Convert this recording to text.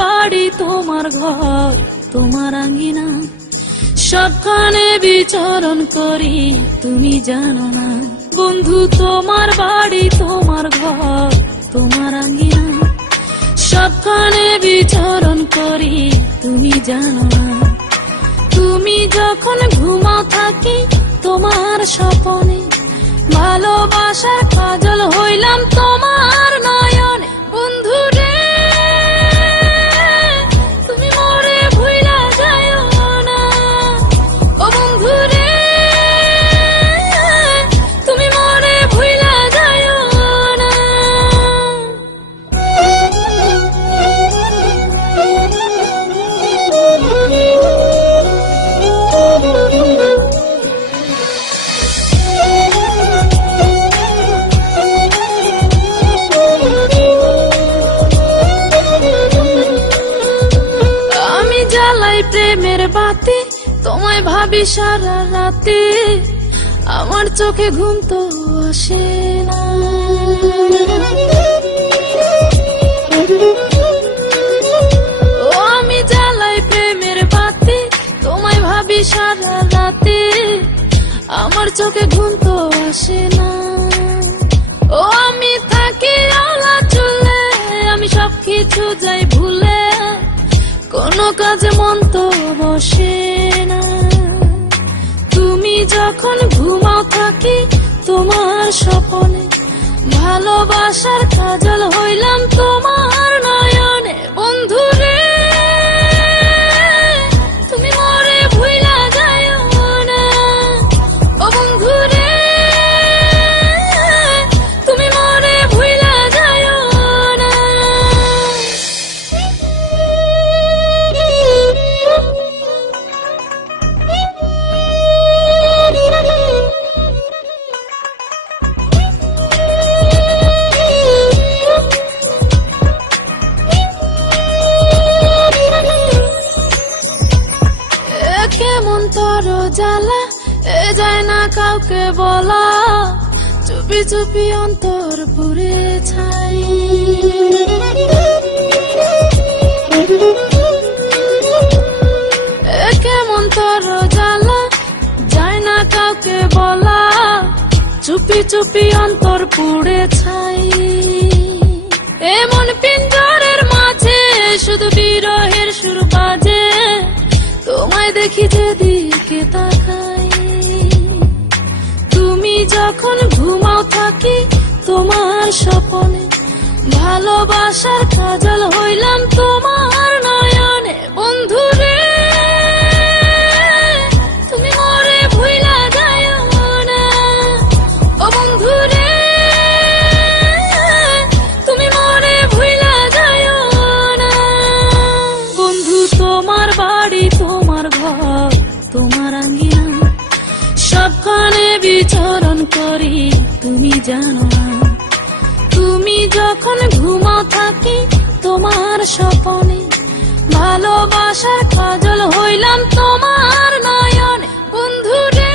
বাড়ি তোমার ঘর তোমার আঙ্গিনা, সবখানে বিচরণ করি তুমি জানো না। বন্ধু তোমার বাড়ি তোমার ঘর তোমার আঙ্গিনা, সবখানে বিচরণ করি তুমি জানো না। তুমি যখন ঘুমাও থাকি তোমার স্বপনে, ভালোবাসার কাজল হইলাম তোমার নয়নে। বন্ধু রে তুমি মরে ভুইলা যাইও না, ও বন্ধু রে তুমি মরে ভুইলা যাইও না। প্রেমের বাতি তোমায় ভাবি সারা রাতে, আমার চোখে ঘুম তো আসে না। ও আমি জ্বালাই প্রেমের বাতি তোমায় ভাবি সারা রাতে, আমার চোখে ঘুম তো আসে না। ও আমি থাকি আলা চুলে, আমি সবকিছু যাই ভুলে, কোনো কাজে মন তো বসে না। তুমি যখন ঘুমাও থাকি তোমার স্বপনে, ভালোবাসার কাজল হইলাম তোমার নয়নে। বন্ধু রে তুমি মরে ভুইলা যাইও না, ও বন্ধু রে তুমি মরে ভুইলা যাইও না। কেমন তর জ্বালা এ যায় না কাউকে বলা, চুপি চুপি অন্তর পুড়ে ছাই। কেমন তর জ্বালা যায় না কাউকে বলা, চুপি চুপি অন্তর পুড়ে ছাই। এমন পিঞ্জরের মাঝে শুধু বিরহের সুর বাজে, তোমায় দেখি যেদিকে তাকাই। তুমি যখন ঘুমাও থাকি তোমার স্বপনে, ভালোবাসার কাজল হইলাম তোমার নয়নে। বন্ধু রে তুমি মরে ভুইলা যাইও না, ও বন্ধু রে তুমি মরে ভুইলা যাইও না। বন্ধু তোমার বাড়ি তোমার ঘর তোমার আঙ্গিনা, সবখানে বিচরণ করি তুমি জানো না। তুমি যখন ঘুমাও থাকি তোমার স্বপনে, ভালোবাসার কাজল হইলাম তোমার নয়নে। বন্ধু রে